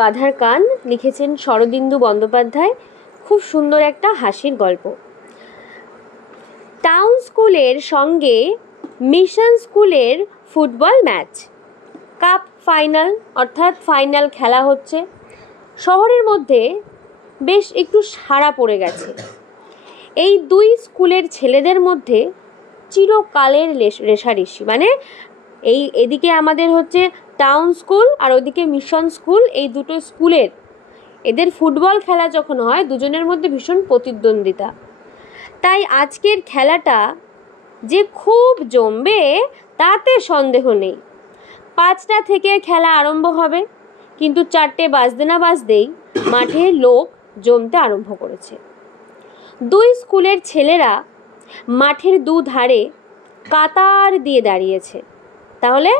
গাধার কান লিখেছেন শরদিন্দু বন্দ্যোপাধ্যায়। খুব সুন্দর একটা হাসির গল্প। টাউন স্কুলের সঙ্গে মিশন স্কুলের ফুটবল ম্যাচ, কাপ ফাইনাল অর্থাৎ ফাইনাল খেলা হচ্ছে। শহরের মধ্যে বেশ একটু সাড়া পড়ে গেছে। এই দুই স্কুলের ছেলেদের মধ্যে চিরকালের রেষারেষি, মানে এদিকে আমাদের হচ্ছে টাউন স্কুল আর ওদিকে মিশন স্কুল, এই দুটো স্কুলের এদের ফুটবল খেলা যখন হয় দুজনের মধ্যে ভীষণ প্রতিদ্বন্দ্বিতা। তাই আজকের খেলাটা যে খুব জমবে তাতে সন্দেহ নেই। 5টা থেকে খেলা আরম্ভ হবে, কিন্তু 4টে বাজতে না বাজতেই মাঠে লোক জমতে আরম্ভ করেছে। দুই স্কুলের ছেলেরা মাঠের দুধারে কাতার দিয়ে দাঁড়িয়েছে। তাহলে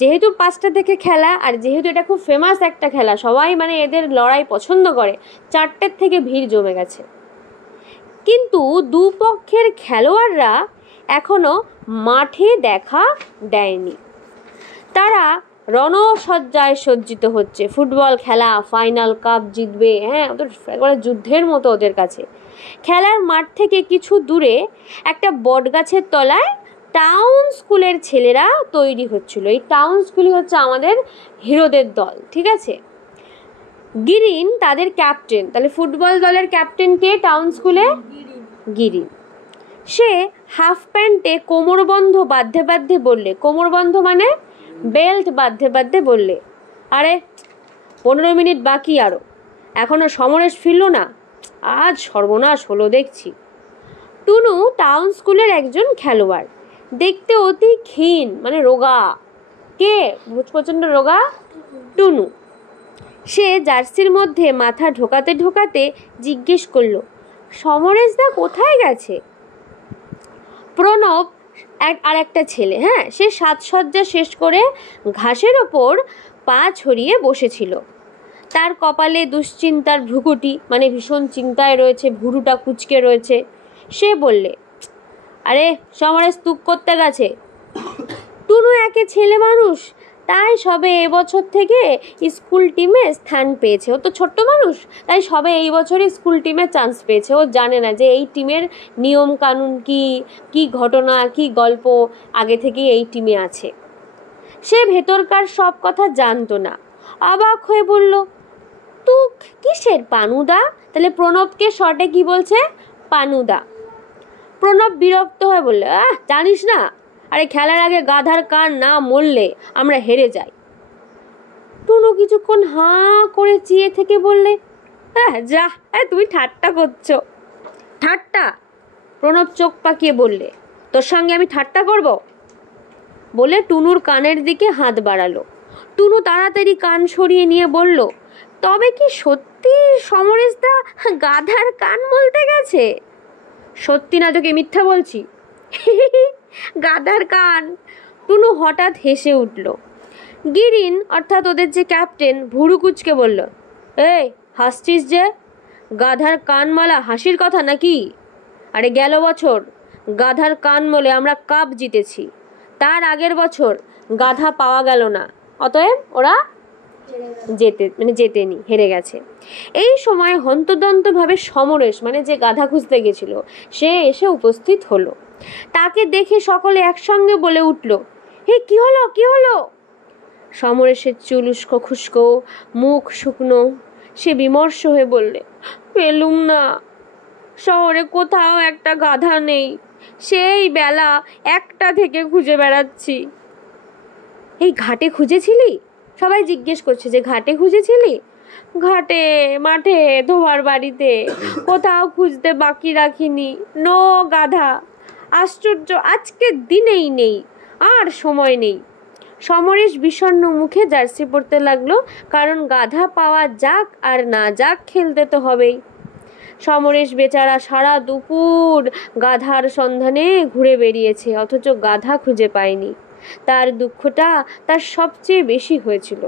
যেহেতু 5টা থেকে খেলা আর যেহেতু এটা খুব ফেমাস একটা খেলা, সবাই মানে এদের লড়াই পছন্দ করে, 4টের থেকে ভিড় জমে গেছে। কিন্তু দুপক্ষের খেলোয়াড়রা এখনো মাঠে দেখা দেয়নি। তারা রণসজ্জায় সজ্জিত হচ্ছে। ফুটবল খেলা, ফাইনাল, কাপ জিতবে, ওদের একবারে যুদ্ধের মতো ওদের কাছে। খেলার মাঠ থেকে কিছু দূরে একটা বটগাছের তলায় টাউন স্কুলের ছেলেরা তৈরি হচ্ছিল। এই টাউন স্কুলই হচ্ছে আমাদের হিরোদের দল, ঠিক আছে। গিরিন তাদের ক্যাপ্টেন। তাহলে ফুটবল দলের ক্যাপ্টেন কে টাউন স্কুলে? গিরিন। সে হাফ প্যান্টে কোমরবন্ধ বাঁধতে বাঁধতে বললে, কোমরবন্ধ মানে বেল্ট বাঁধতে বাঁধতে বললে, আরে 15 মিনিট বাকি, আরো এখনো সমরেশ ফিরল না, আজ সর্বনাশ হলো দেখছি। টুনু টাউন স্কুলের একজন খেলোয়াড়, দেখতে অতি ক্ষীণ, মানে রোগা। কে প্রচণ্ড রোগা? টুনু। সে জার্সির মধ্যে মাথা ঢোকাতে ঢোকাতে জিজ্ঞেস করলো, সমরেশদা কোথায় গেছে? প্রণব আর একটা ছেলে, সে সাজসজ্জা শেষ করে ঘাসের ওপর পা ছড়িয়ে বসেছিল। তার কপালে দুশ্চিন্তার ভ্রুকুটি, মানে ভীষণ চিন্তায় রয়েছে, ভুরুটা কুঁচকে রয়েছে। সে বললে, আরে সমরেশ তুক করতে গেছে। টুনু একে ছেলে মানুষ, তাই সবে এবছর থেকে স্কুল টিমে স্থান পেয়েছে। ও তো ছোট্ট মানুষ, তাই সবে এই বছরই স্কুল টিমে চান্স পেয়েছে। ও জানে না যে এই টিমের নিয়ম কানুন কি ঘটনা, কি গল্প আগে থেকে এই টিমে আছে। সে ভেতরকার সব কথা জানতো না। অবাক হয়ে বলল, তুক কিসের পানুদা? তাহলে প্রণবকে শর্টে কি বলছে? পানুদা। প্রণব বিরক্ত হয়ে বলল, জানিস না, আরে খেলার আগে গাধার কান না মরলে আমরা হেরে যাই। টুনু কিছুক্ষণ হাঁ করে চেয়ে থেকে বললে, যা, তুমি ঠাট্টা করছো। ঠাট্টা? প্রণব চোখ পাকিয়ে বললে, তোর সঙ্গে আমি ঠাট্টা করব? বলে টুনুর কানের দিকে হাত বাড়ালো। টুনু তাড়াতাড়ি কান সরিয়ে নিয়ে বলল, তবে কি সত্যি সমরেশদা গাধার কান মলতে গেছে? সত্যি না তোকে মিথ্যা বলছি? গাধার কান। টুনু হঠাৎ হেসে উঠল। গিরিন অর্থাৎ ওদের যে ক্যাপ্টেন ভুরু কুচকে বলল, এই হাসছিস যে? গাধার কান মালা হাসির কথা নাকি? আরে গেল বছর গাধার কান মলে আমরা কাপ জিতেছি, তার আগের বছর গাধা পাওয়া গেল না, অতএব ওরা জেতেনি, হেরে গেছে। এই সময় হন্তদন্তভাবে সমরেশ, মানে যে গাধা খুঁজতে গেছিল, সে এসে উপস্থিত হলো। তাকে দেখে সকলে একসঙ্গে বলে উঠল, হে কি হলো, কি হলো? সমরেশের চুল উস্কো খুস্কো, মুখ শুকনো। সে বিমর্ষ হয়ে বললে, পেলুম না, শহরে কোথাও একটা গাধা নেই, সেই বেলা 1টা থেকে খুঁজে বেড়াচ্ছি। এই ঘাটে খুঁজেছিলি? সবাই জিজ্ঞেস করছে যে ঘাটে খুঁজেছিলি? ঘাটে, মাঠে, ধোবার বাড়িতে, কোথাও খুঁজতে বাকি রাখিনি। নো গাধা। আশ্চর্য, আজকের দিনেই নেই, আর সময় নেই। সমরেশ বিষণ্ণ মুখে জার্সি পরতে লাগলো, কারণ গাধা পাওয়া যাক আর না যাক খেলতে তো হবেই। সমরেশ বেচারা সারা দুপুর গাধার সন্ধানে ঘুরে বেরিয়েছে, অথচ গাধা খুঁজে পায়নি। তার দুঃখটা তার সবচেয়ে বেশি হয়েছিল।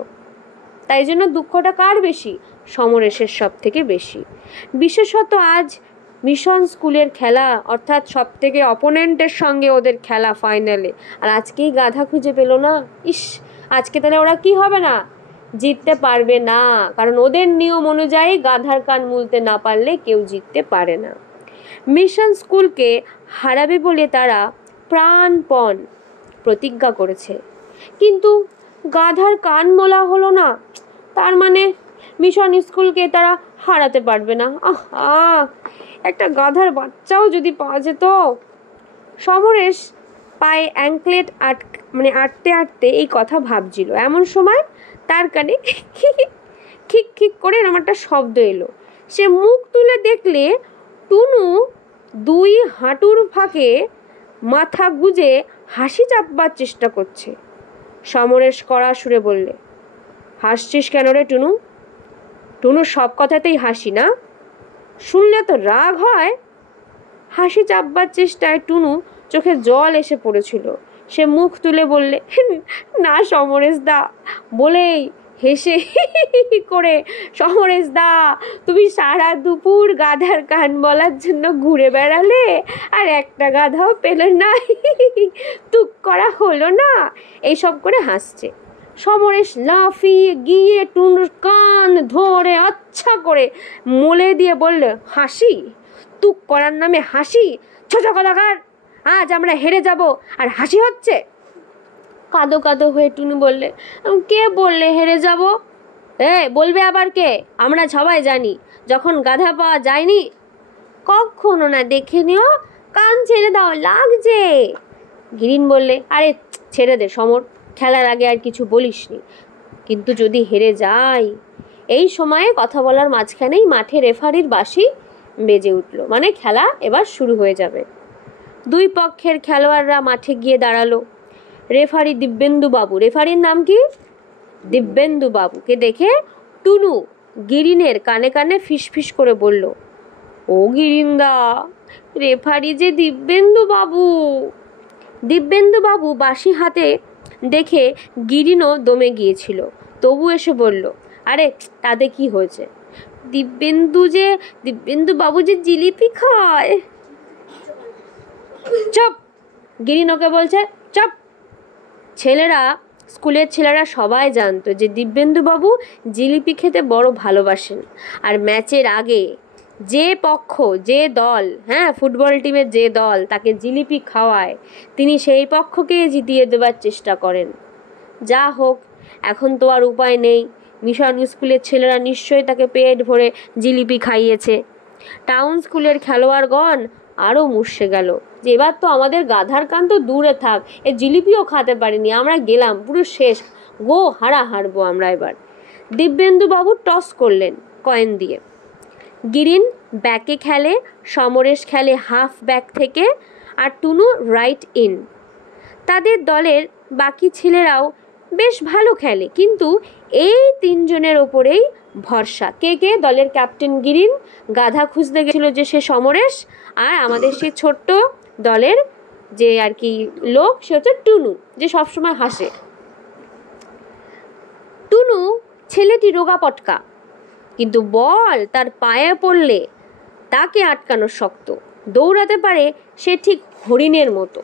তাই জন্য দুঃখটা কার বেশি? সমরেশের সব থেকে বেশি। বিশেষত আজ মিশন স্কুলের খেলা, অর্থাৎ সব থেকে অপোনেন্টের সঙ্গে ওদের খেলা ফাইনালে, আর আজকেই গাধা খুঁজে পেল না। ইস, আজকে তাহলে ওরা কি হবে না, জিততে পারবে না, কারণ ওদের নিয়ম অনুযায়ী গাধার কান মুলতে না পারলে কেউ জিততে পারে না। মিশন স্কুলকে হারাবে বলে তারা প্রাণপণ প্রতিজ্ঞা করেছে, কিন্তু গাধার কান মোলা হলো না, তার মানে মিশন স্কুলকে তারা হারাতে পারবে না। আহা, একটা গাধার বাচ্চাও যদি পাওয়া যেত। সমরেশ পায়ে অ্যাঙ্কলেট আটতে আটতে এই কথা ভাবছিল, এমন সময় তার কানে খিক খিক করে এরকম একটা শব্দ এলো। সে মুখ তুলে দেখলে টুনু দুই হাঁটুর ফাঁকে মাথা গুজে হাসি চাপবার চেষ্টা করছে। সমরেশ কড়া সুরে বললে, হাসছিস কেন রে টুনু? টুনু সব কথাতেই হাসি না, শুনলে তো রাগ হয়। হাসি চাপবার চেষ্টায় টুনু চোখে জল এসে পড়েছিল। সে মুখ তুলে বললে, না সমরেশ দা, বলেই হেসে করে, সমরেশ দা, তুমি সারা দুপুর গাধার কান বলার জন্য ঘুরে বেড়ালে আর একটা গাধাও পেলে না, তুক করা হলো না, এইসব করে হাসছে। সমরেশ লাফিয়ে গিয়ে টুনুর কান ধরে আচ্ছা করে মলে দিয়ে বলল, হাসি? তুক করার নামে হাসি? ছোট কলাকার, আজ আমরা হেরে যাব আর হাসি হচ্ছে? কাঁদো কাঁদো হয়ে টুনু বললে, কে বললে হেরে যাব? বলবে আবার কে? আমরা সবাই জানি যখন গাধা পাওয়া যায়নি। কখনো না, দেখে নিও, কান ছেড়ে দাও, লাগছে। গিরিন বললে, আরে ছেড়ে দে সমর, খেলার আগে আর কিছু বলিসনি, কিন্তু যদি হেরে যাই। এই সময়ে কথা বলার মাঝখানেই মাঠে রেফারির বাঁশি বেজে উঠল, মানে খেলা এবার শুরু হয়ে যাবে। দুই পক্ষের খেলোয়াড়রা মাঠে গিয়ে দাঁড়ালো। রেফারি দিব্যেন্দু বাবু, রেফারির নাম কি? দিব্যেন্দু বাবুকে দেখে টুনু গিরিনের কানে কানে ফিসফিস করে বলল, ও গিরিন্দা, রেফারি যে দিব্যেন্দু বাবু। দিব্যেন্দু বাবু বাঁশি হাতে দেখে গিরিনও দমে গিয়েছিল, তবু এসে বলল, আরে তাতে কি হয়েছে, দিব্যেন্দু বাবু যে জিলিপি খায়। চুপ, গিরিন ওকে বলছে, চুপ। স্কুলের ছেলেরা সবাই জানতো যে দিব্যেন্দু বাবু জিলিপি খেতে বড় ভালোবাসেন, আর ম্যাচের আগে যে পক্ষ, যে দল, ফুটবল টিমের যে দল তাকে জিলিপি খাওয়ায়, তিনি সেই পক্ষকে জিতিয়ে দেবার চেষ্টা করেন। যা হোক, এখন তো আর উপায় নেই, মিশন স্কুলের ছেলেরা নিশ্চয়ই তাকে পেট ভরে জিলিপি খাইয়েছে। টাউন স্কুলের খেলোয়াড়গণ আরও মুর্শে গেল যে এবার তো আমাদের গাধার কান তো দূরে থাক, এ জিলিপিও খেতে পারিনি, আমরা গেলাম, পুরো শেষ, গো হারবো আমরা এবার। দিব্যেন্দু বাবু টস করলেন কয়েন দিয়ে। গিরিন ব্যাকে খেলে, সমরেশ খেলে হাফ ব্যাক থেকে, আর টুনু রাইট ইন। তাদের দলের বাকি ছেলেরাও বেশ ভালো খেলে, কিন্তু এই তিনজনের ওপরেই ভরসা। কে? দলের ক্যাপ্টেন গিরিন, গাধা খুঁজতে গেছিল যে সে সমরেশ, আর আমাদের সেই ছোট্ট দলের যে আর কি লোক, সে হচ্ছে টুনু, যে সবসময় হাসে। টুনু ছেলেটি রোগা পটকা, কিন্তু বল তার পায়ে পড়লে তাকে আটকানো শক্ত, দৌড়াতে পারে সে ঠিক হরিণের মতো।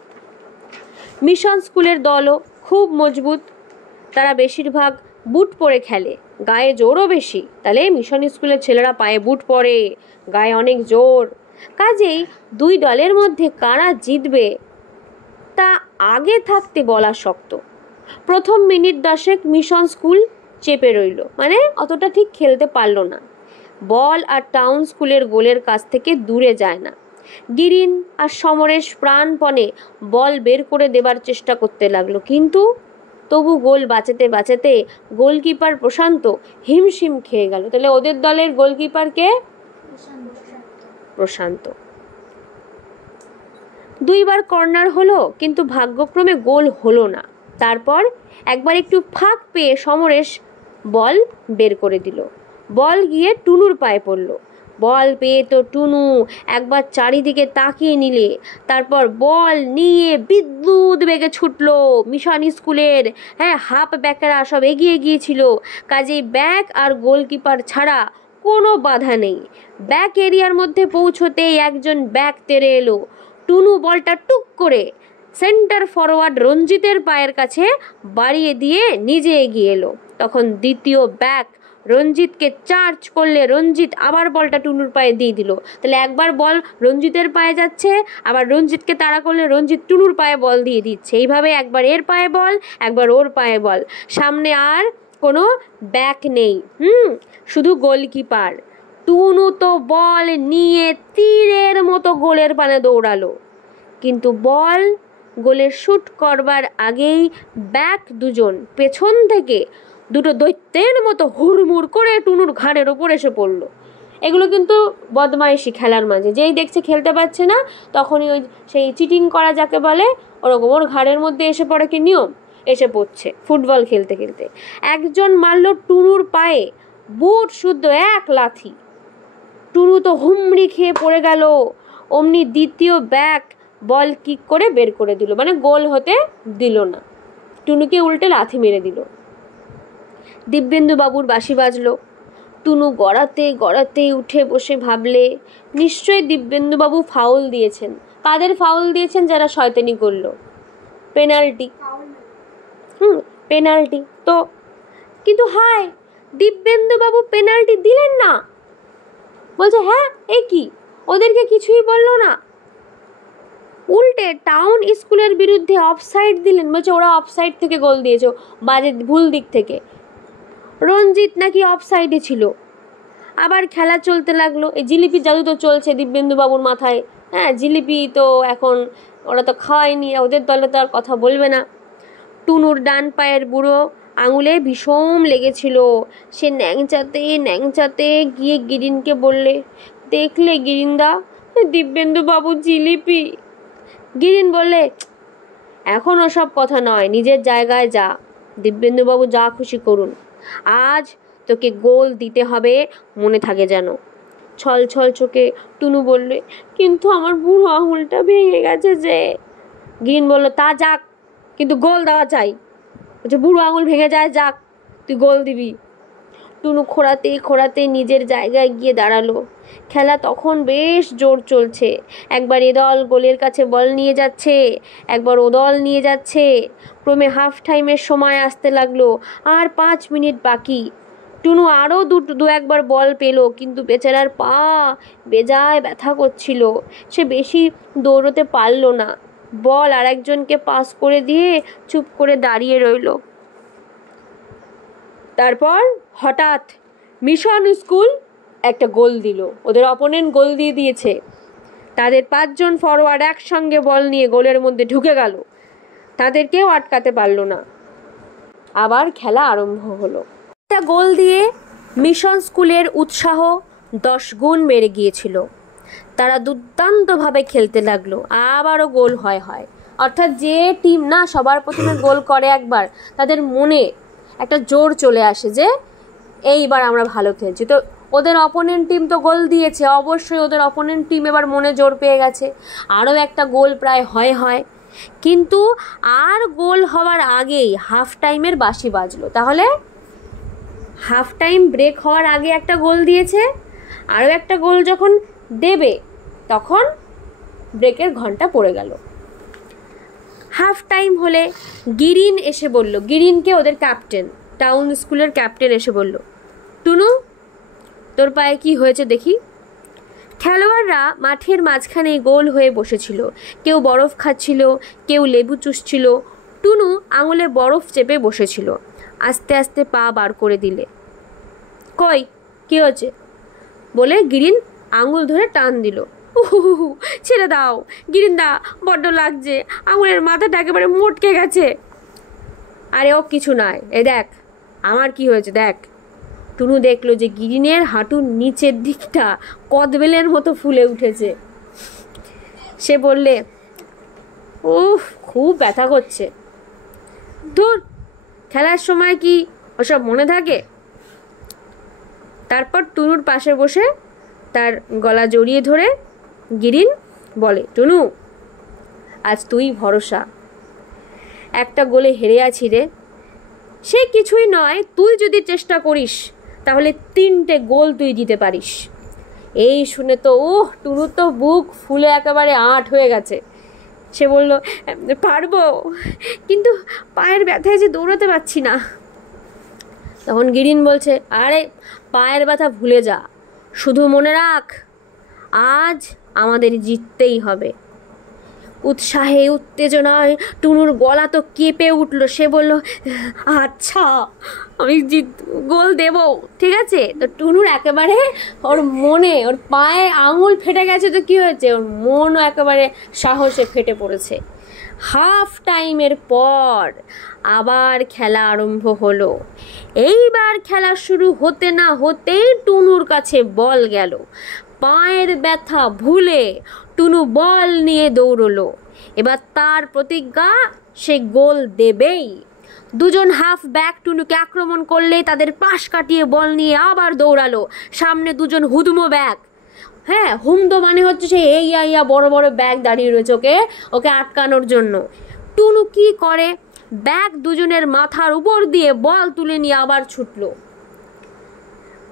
মিশন স্কুলের দলও খুব মজবুত, তারা বেশিরভাগ বুট পরে খেলে, গায়ে জোরও বেশি, তাহলে মিশন স্কুলের ছেলেরা পায়ে বুট পরে, গায়ে অনেক জোর, কাজেই দুই দলের মধ্যে কারা জিতবে তা আগে থাকতে বলা শক্ত। প্রথম মিনিট 10 মিশন স্কুল চেপে রইল, মানে অতটা ঠিক খেলতে পারল না, বল আর টাউন স্কুলের গোলের কাছ থেকে দূরে যায় না। গিরিন আর সমরেশ প্রাণপণে বল বের করে দেবার চেষ্টা করতে লাগলো, কিন্তু তবু গোল বাঁচাতে গোলকিপার প্রশান্ত হিমশিম খেয়ে গেল। তাহলে ওদের দলের গোলকিপার কে? প্রশান্ত। দুইবার কর্নার হলো, কিন্তু ভাগ্যক্রমে গোল হলো না। তারপর একবার একটু ফাঁক পেয়ে সমরেশ বল বের করে দিল, বল গিয়ে টুনুর পায়ে পড়ল। বল পেয়ে তো টুনু একবার চারিদিকে তাকিয়ে নিলে, তারপর বল নিয়ে বিদ্যুৎ বেগে ছুটলো। মিশন স্কুলের হাফ ব্যাকেরা সব এগিয়ে গিয়েছিল, কাজেই ব্যাক আর গোলকিপার ছাড়া কোনো বাধা নেই। ব্যাক এরিয়ার মধ্যে পৌঁছতেই একজন ব্যাক তেড়ে এলো, টুনু বলটা টুক করে সেন্টার ফরওয়ার্ড রঞ্জিতের পায়ের কাছে বাড়িয়ে দিয়ে নিজে এগিয়ে এলো। তখন দ্বিতীয় ব্যাক রঞ্জিতকে চার্জ করলে রঞ্জিত আবার বলটা টুনুর পায়ে দিয়ে দিল। তাহলে একবার বল রঞ্জিতের পায়ে যাচ্ছে, আবার রঞ্জিতকে তাড়া করলে রঞ্জিত টুনুর পায়ে বল দিয়ে দিচ্ছে। এইভাবে একবার এর পায়ে বল, একবার ওর পায়ে বল, সামনে আর কোনো ব্যাক নেই, শুধু গোলকিপার। টুনু তো বল নিয়ে তীরের মতো গোলের পানে দৌড়ালো, কিন্তু বল গোলে শুট করবার আগেই ব্যাক দুজন পেছন থেকে দুটো দৈত্যের মতো হুড়মুড় করে টুনুর ঘাড়ের ওপর এসে পড়লো। এগুলো কিন্তু বদমাইশি খেলার মাঝে, যেই দেখছে খেলতে পারছে না তখনই ওই সেই চিটিং করা যাকে বলে ওরকম ওর ঘাড়ের মধ্যে এসে পড়ে, কি নিয়ম, এসে পড়ছে ফুটবল খেলতে খেলতে। একজন মারল টুনুর পায়ে বুট শুদ্ধ এক লাথি, টুনু তো হুমড়ি খেয়ে পড়ে গেল। অমনি দ্বিতীয় ব্যাক বল কিক করে বের করে দিল, মানে গোল হতে দিল না, টুনুকে উল্টে লাথি মেরে দিল। দিব্যেন্দু বাবুর বাঁশি বাজলো। টুনু গড়াতে গড়াতে উঠে বসে ভাবলে নিশ্চয়ই দিব্যেন্দু বাবু ফাউল দিয়েছেন। কাদের ফাউল দিয়েছেন? যারা শয়তানি করলো, পেনাল্টি। পেনাল্টি তো, কিন্তু হায় দিব্যেন্দু বাবু পেনাল্টি দিলেন না। বলছে হ্যাঁ এ কি, ওদেরকে কিছুই বললো না, উল্টে টাউন স্কুলের বিরুদ্ধে অফসাইড দিলেন। বলছে ওরা অফসাইড থেকে গোল দিয়েছে, বাজে ভুল দিক থেকে। রঞ্জিত নাকি অফসাইডে ছিল। আবার খেলা চলতে লাগলো। এই জিলিপির জাদু তো চলছে দিব্যেন্দু বাবুর মাথায়। হ্যাঁ, জিলিপি তো এখন ওরা তো খাওয়ায়নি, ওদের দলে তো আর কথা বলবে না। টুনুর ডান পায়ের বুড়ো আঙুলে ভীষণ লেগেছিল। সে ন্যাংচাতে ন্যাংচাতে গিয়ে গিরিনকে বললে, দেখলে গিরিনদা, দিব্যেন্দু বাবু জিলিপি। গিরিন বললে, এখন ওসব কথা নয়, নিজের জায়গায় যা, দিব্যেন্দু বাবু যা খুশি করুন, আজ তোকে গোল দিতে হবে, মনে থাকে যেন। ছল ছল চোখে টুনু বললে, কিন্তু আমার বুড়ো আঙুলটা ভেঙে গেছে যে। গিরিন বলল, তা যাক, কিন্তু গোল দেওয়া চাই। বলছে বুড়ো আঙুল ভেঙে যায়, যাক, তুই গোল দিবি। টুনু খোঁড়াতে খোঁড়াতে নিজের জায়গায় গিয়ে দাঁড়ালো। খেলা তখন বেশ জোর চলছে। একবার এ দল গোলের কাছে বল নিয়ে যাচ্ছে, একবার ও দল নিয়ে যাচ্ছে। ক্রমে হাফ টাইমের সময় আসতে লাগলো, আর 5 মিনিট বাকি। টুনু আরও দু একবার বল পেল, কিন্তু বেচারার পা বেজায় ব্যথা করছিল, সে বেশি দৌড়তে পারল না। বল আর একজনকে পাস করে দিয়ে চুপ করে দাঁড়িয়ে রইল। তারপর হঠাৎ মিশন স্কুল একটা গোল দিল। ওদের অপোনেন্ট গোল দিয়ে দিয়েছে। তাদের 5 জন ফরওয়ার্ড একসঙ্গে বল নিয়ে গোলের মধ্যে ঢুকে গেল। তাদের কেউ আটকাতে পারল না। আবার খেলা আরম্ভ হলো। একটা গোল দিয়ে মিশন স্কুলের উৎসাহ 10 গুণ বেড়ে গিয়েছিল। তারা দুর্দান্তভাবে খেলতে লাগলো। আবারও গোল হয়। অর্থাৎ যে টিম না সবার প্রথমে গোল করে একবার, তাদের মনে একটা জোর চলে আসে যে এইবার আমরা ভালো খেলছি। তো ওদের অপোনেন্ট টিম তো গোল দিয়েছে, অবশ্যই ওদের অপোনেন্ট টিম এবার মনে জোর পেয়ে গেছে। আরও একটা গোল প্রায় হয়, কিন্তু আর গোল হওয়ার আগেই হাফ টাইমের বাঁশি বাজলো। তাহলে হাফ টাইম ব্রেক হওয়ার আগে একটা গোল দিয়েছে, আরও একটা গোল যখন দেবে তখন ব্রেকের ঘন্টা পড়ে গেল। হাফ টাইম হলে গিরিন এসে বলল, গিরিনকে ওদের ক্যাপ্টেন, টাউন স্কুলের ক্যাপ্টেন এসে বলল, টুনু তোর পায়ে কি হয়েছে দেখি। খেলোয়াড়রা মাঠের মাঝখানে গোল হয়ে বসেছিল। কেউ বরফ খাচ্ছিল, কেউ লেবু চুষছিল। টুনু আঙুলে বরফ চেপে বসেছিল। আস্তে আস্তে পা বার করে দিলে। কই কি হয়েছে বলে গিরিন আঙুল ধরে টান দিল। উহু, ছেড়ে দাও গিরিন দা, বড্ড লাগছে, আঙুলের মাথাটা একেবারে মোটকে গেছে। আরে ও কিছু নয়, এ দেখ আমার কি হয়েছে দেখ। টুনু দেখলো যে গিরিনের হাঁটুর নিচের দিকটা কদবেলের মতো ফুলে উঠেছে। সে বললে, উফ খুব ব্যথা করছে। ধুর, খেলার সময় কি ওসব মনে থাকে? তারপর টুনুর পাশে বসে তার গলা জড়িয়ে ধরে গিরিন বলে, টুনু আজ তুই ভরসা, একটা গোলে হেরে আছি রে। সে কিছুই নয়, তুই যদি চেষ্টা করিস তাহলে 3টে গোল তুই দিতে পারিস। এই শুনে তো টুনুর তো বুক ফুলে একেবারে আট হয়ে গেছে। সে বলল, পারবো, কিন্তু পায়ের ব্যথায় যে দৌড়াতে পারছি না। তখন গিরিন বলছে, আরে পায়ের ব্যথা ভুলে যা, শুধু মনে রাখ আজ আমাদের জিততেই হবে। উৎসাহে উত্তেজনায় টুনুর গলা তো কেঁপে উঠল। সে বলল, আচ্ছা আমি গোল দেব, ঠিক আছে। তো টুনুর একেবারে ওর মনে, ওর পায়ে আঙুল ফেটে গেছে, তো কী হয়েছে, ওর মনও একেবারে সাহসে ফেটে পড়েছে। হাফ টাইমের পর আবার খেলা আরম্ভ হলো। এইবার খেলা শুরু হতে না হতেই টুনুর কাছে বল গেল। পায়ের ব্যথা ভুলে টুনু বল নিয়ে দৌড়লো। এবার তার প্রতিজ্ঞা, সে গোল দেবেই। দুজন হাফ ব্যাক টুনুকে আক্রমণ করলে তাদের পাশ কাটিয়ে বল নিয়ে আবার দৌড়ালো। সামনে দুজন হুদমো ব্যাক, হ্যাঁ হুমদো মানে হচ্ছে সে ইয়া বড় বড় ব্যাগ দাঁড়িয়ে রয়েছে ওকে আটকানোর জন্য। টুনু কি করে, ব্যাগ দুজনের মাথার উপর দিয়ে বল তুলে নিয়ে আবার ছুটলো।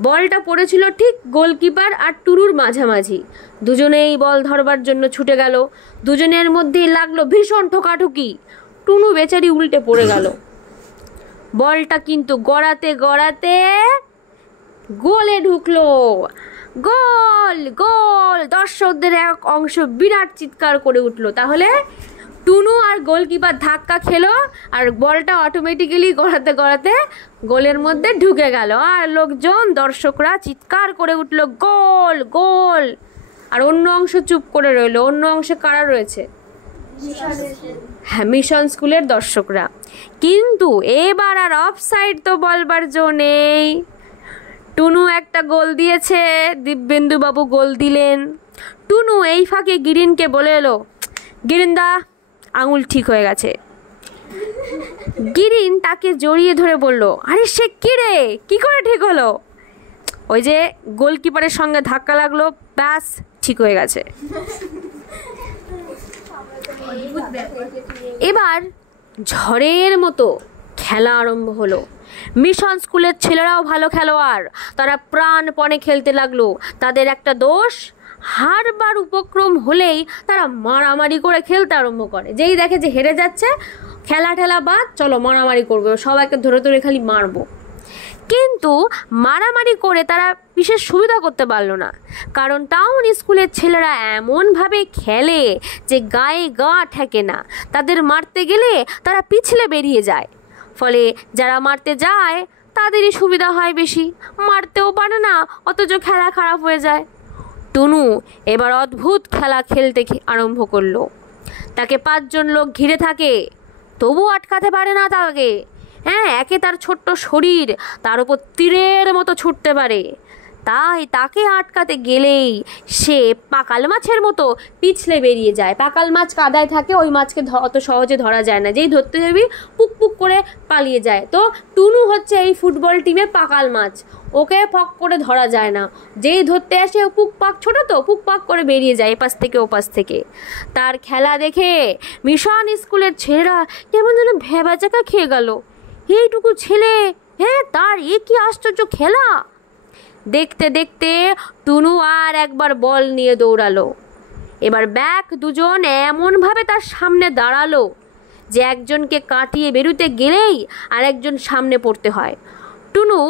বলটা পড়েছিল ঠিক গোলকিপার আর টুনুর মাঝামাঝি। দুজনেই বল ধরবার জন্য ছুটে গেল। দুজনের মধ্যেই লাগলো ভীষণ ঠোকাঠুকি। টুনু বেচারি উল্টে পড়ে গেল। বলটা কিন্তু গড়াতে গড়াতে গোলে ঢুকলো। গোল গোল! দর্শকদের এক অংশ বিরাট চিৎকার করে উঠলো। তাহলে টুনু আর গোলকিপার ধাক্কা খেলো আর বলটা অটোমেটিক্যালি গড়াতে গড়াতে গোলের মধ্যে ঢুকে গেল। আর লোকজন, দর্শকরা চিৎকার করে উঠলো, গোল গোল! আর অন্য অংশ চুপ করে রইলো। অন্য অংশে কারা রয়েছে? হ্যাঁ, মিশন স্কুলের দর্শকরা। কিন্তু এবার আর অফসাইড তো বলবার জো নেই। টুনু একটা গোল দিয়েছে, দিব্যেন্দু বাবু গোল দিলেন। টুনু এই ফাঁকে গিরিনকে বলে এলো, গিরিনদা আঙুল ঠিক হয়ে গেছে। গিরিন তাকে জড়িয়ে ধরে বলল, আরে সে কি রে, কি করে ঠিক হলো? ওই যে গোলকিপারের সঙ্গে ধাক্কা লাগলো, ব্যাস ঠিক হয়ে গেছে। এবার ঝড়ের মতো খেলা আরম্ভ হলো। মিশন স্কুলের ছেলেরাও ভালো খেলোয়াড়, তারা প্রাণপণে খেলতে লাগলো। তাদের একটা দোষ, হারবার উপক্রম হলেই তারা মারামারি করে খেলতে আরম্ভ করে। যেই দেখে যে হেরে যাচ্ছে, খেলা ঠেলা বাদ, চলো মারামারি করবো, সবাইকে ধরে ধরে খালি মারবো। কিন্তু মারামারি করে তারা বিশেষ সুবিধা করতে পারলো না, কারণ টাউন স্কুলের ছেলেরা এমনভাবে খেলে যে গায়ে গা ঠেকে না। তাদের মারতে গেলে তারা পিছলে বেরিয়ে যায়, ফলে যারা মারতে যায় তাদেরই সুবিধা হয় বেশি, মারতেও পারে না, অথচ খেলা খারাপ হয়ে যায়। টুনু এবার অদ্ভুত খেলা খেলতে আরম্ভ করলো। তাকে 5 জন লোক ঘিরে থাকে, তবু আটকাতে পারে না তাকে। হ্যাঁ, একে তার ছোট্ট শরীর, তার উপর তীরের মতো ছুটতে পারে, তাই তাকে আটকাতে গেলেই সে পাকাল মাছের মতো পিছলে বেরিয়ে যায়। পাকাল মাছ কাদায় থাকে, ওই মাছকে অত সহজে ধরা যায় না, যেই ধরতে যাবি পুক পুক করে পালিয়ে যায়। তো টুনু হচ্ছে এই ফুটবল টিমে পাকাল মাছ, ওকে ফক করে ধরা যায় না, যেই ধরতে আসে পুক পাক, ছোটো তো পুক পাক করে বেরিয়ে যায় এপাশ থেকে ওপাশ থেকে। তার খেলা দেখে মিশন স্কুলের ছেলেরা কেমন যেন ভেবাচাকা খেয়ে গেল। এইটুকু ছেলে, হ্যাঁ তার এ কি আশ্চর্য খেলা! দেখতে দেখতে টুনু আর একবার বল নিয়ে দৌড়ালো। এবার ব্যাক দুজন এমনভাবে তার সামনে দাঁড়ালো যে একজনকে কাটিয়ে বেরোতে গেলেই আরেকজন সামনে পড়তে হয়। টুনু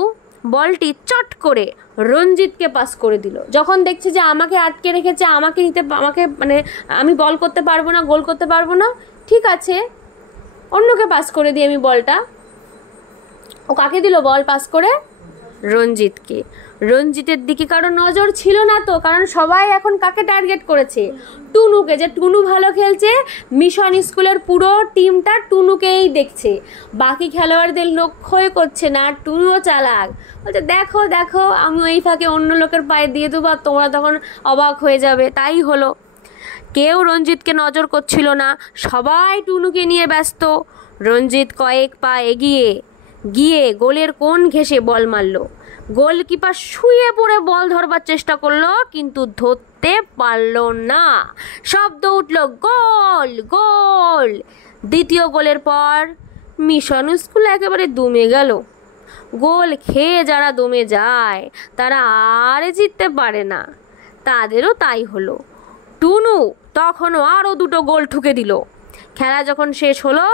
বলটি চট করে রঞ্জিতকে পাস করে দিল। যখন দেখছে যে আমাকে আটকে রেখেছে, আমাকে মানে আমি বল করতে পারবো না, গোল করতে পারবো না, ঠিক আছে অন্যকে পাস করে দিই আমি বলটা। ও কাকে দিল বল পাস করে? রঞ্জিতকে। রঞ্জিতের দিকে কারো নজর ছিল না তো, কারণ সবাই এখন কাকে টার্গেট করেছে? টুনুকে, যে টুনু ভালো খেলছে। মিশন স্কুলের পুরো টিমটা টুনুকেই দেখছে, বাকি খেলোয়াড়দের লক্ষ্যই করছে না। টুনুও চালাক, বলছে দেখো দেখো আমি ওই ফাঁকে অন্য লোকের পায়ে দিয়ে দেবো, তোমরা তখন অবাক হয়ে যাবে। তাই হলো, কেউ রঞ্জিতকে নজর করছিল না, সবাই টুনুকে নিয়ে ব্যস্ত। রঞ্জিত কয়েক পা এগিয়ে গিয়ে গোলের কোণ ঘেঁষে বল মারল। গোলকিপার শুয়ে পড়ে বল ধরবার চেষ্টা করলো, কিন্তু ধরতে পারল না। শব্দ উঠল, গোল গোল! দ্বিতীয় গোলের পর মিশন স্কুল একেবারে দমে গেল। গোল খেয়ে যারা দমে যায় তারা আর জিততে পারে না, তাদেরও তাই হলো। টুনু তখনও আরও 2টো গোল ঠুকে দিল। খেলা যখন শেষ হলো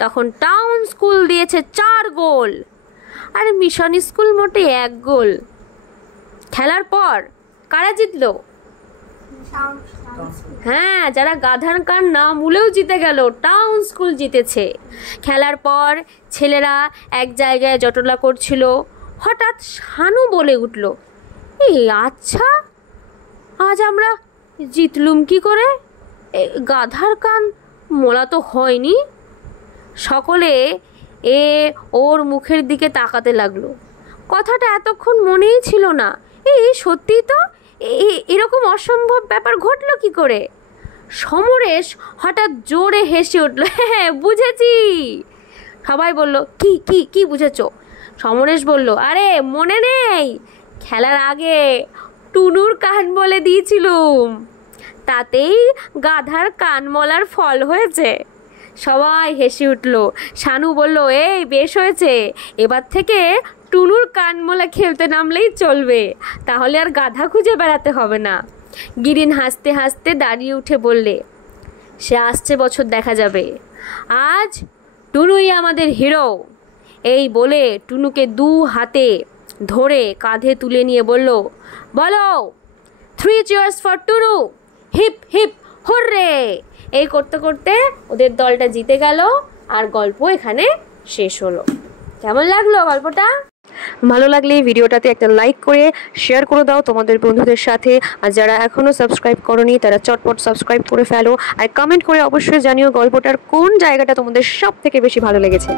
তখন টাউন স্কুল দিয়েছে 4 গোল আর মিশন স্কুল মোটে 1 গোল। খেলার পর কারা জিতলো? হ্যাঁ, যারা গাধার কান না মুলেও জিতে গেল, টাউন স্কুল জিতেছে। খেলার পর ছেলেরা এক জায়গায় জটলা করছিল। হঠাৎ শানু বলে উঠল, এই আচ্ছা, আজ আমরা জিতলুম কি করে? গাধার কান মোলা তো হয়নি। সকলে ওর মুখের দিকে তাকাতে লাগলো। কথাটা এতক্ষণ মনেই ছিল না। সত্যি তো, এরকম অসম্ভব ব্যাপার ঘটলো কি করে? সমরেশ হঠাৎ জোরে হেসে উঠল, হ্যাঁ বুঝেছি। সবাই বলল, কি কি কি বুঝেছ? সমরেশ বলল, আরে মনে নেই, খেলার আগে টুনুর কান বলে দিয়েছিলুম, তাতেই গাধার কান মলার ফল হয়েছে। সবাই হেসে উঠল। শানু বলল, এই বেশ হয়েছে, এবার থেকে টুনুর কানমোলা খেলতে নামলেই চলবে, তাহলে আর গাধা খুঁজে বেড়াতে হবে না। গিরিন হাসতে হাসতে দাঁড়িয়ে উঠে বললে, সে আসছে বছর দেখা যাবে, আজ টুনুই আমাদের হিরো। এই বলে টুনুকে 2 হাতে ধরে কাঁধে তুলে নিয়ে বলল, বলো 3 cheers for Tunu, hip hip hurray. এই করতে করতে ওদের দলটা জিতে গেল আর গল্প এখানে শেষ হলো। কেমন লাগলো গল্পটা? ভালো লাগলে ভিডিওটাতে একটা লাইক করে শেয়ার করে দাও তোমাদের বন্ধুদের সাথে। আর যারা এখনও সাবস্ক্রাইব করোনি তারা চটপট সাবস্ক্রাইব করে ফেলো। আর কমেন্ট করে অবশ্যই জানিও গল্পটার কোন জায়গাটা তোমাদের সব থেকে বেশি ভালো লেগেছে।